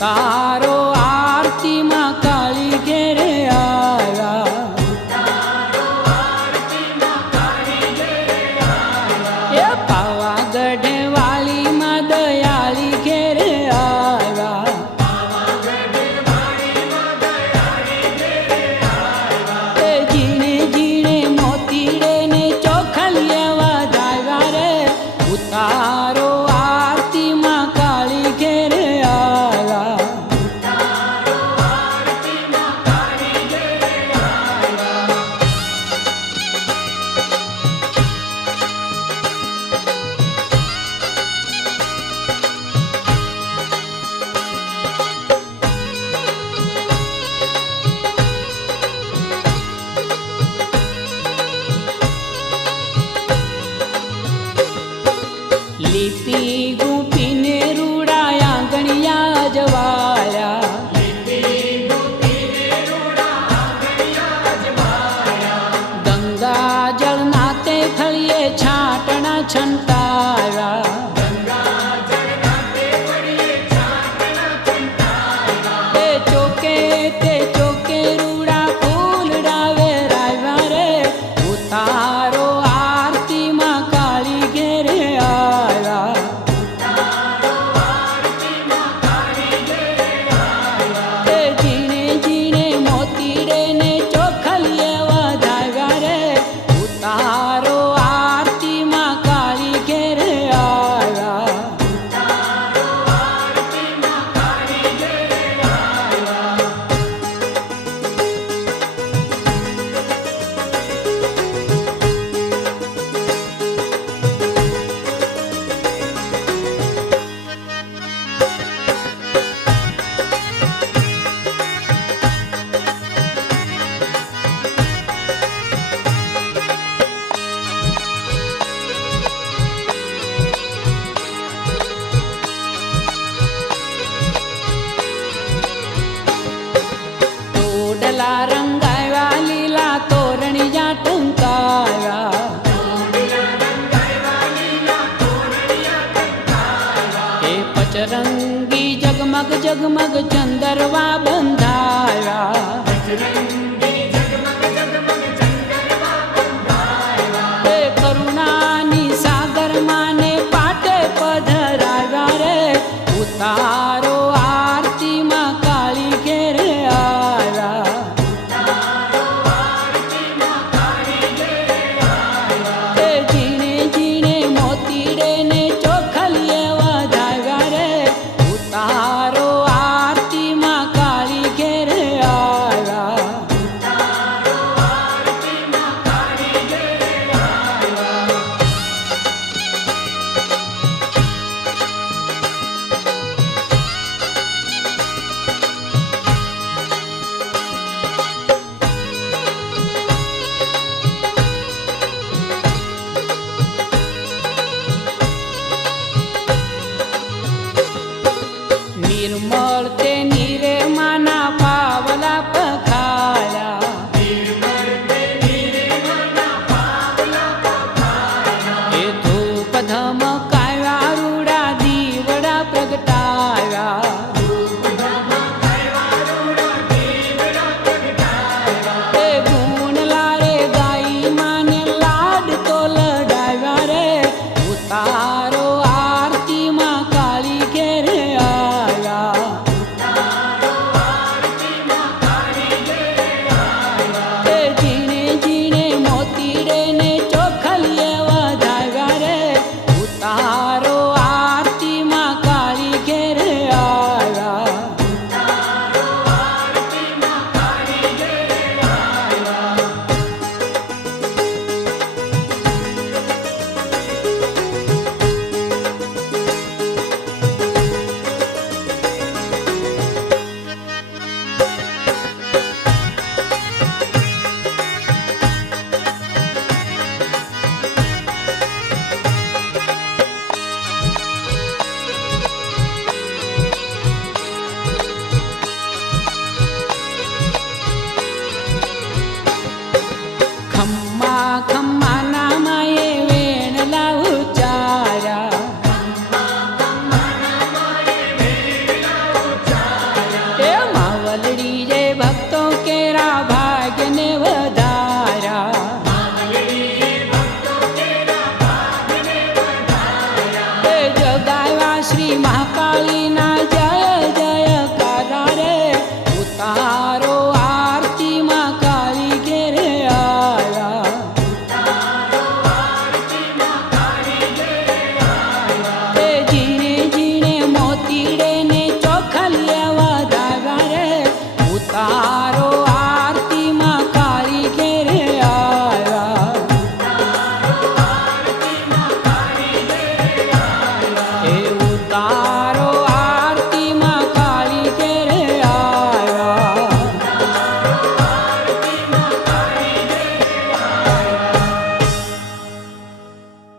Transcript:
तारो आरती मां काली घेरे आया। ये पावागढ़ वाली मां दयाली घेरे आया। ए जीने जीने मोतीड़े ने चोखलिया वाधाया रे। उतारो आरती मां काली घेरे आया। लिपि गुपी ने रूड़ाया गणिया जवाया। गंगा जल नाते खलिए छाटना छंटाया। ते चौके रूड़ा फूल डावे रायवा रे। उतारो आरती मां काली घेरे आया। ते जीने जीने मोतीड़े ने चोखलिए वाधाया रे। उतारो आरती मां काली घेरे आया। तोडला रंगाया लीला तोरणिया टंकाया। ए पचरंगी जगमग जगमग चंदरवा बंधाया।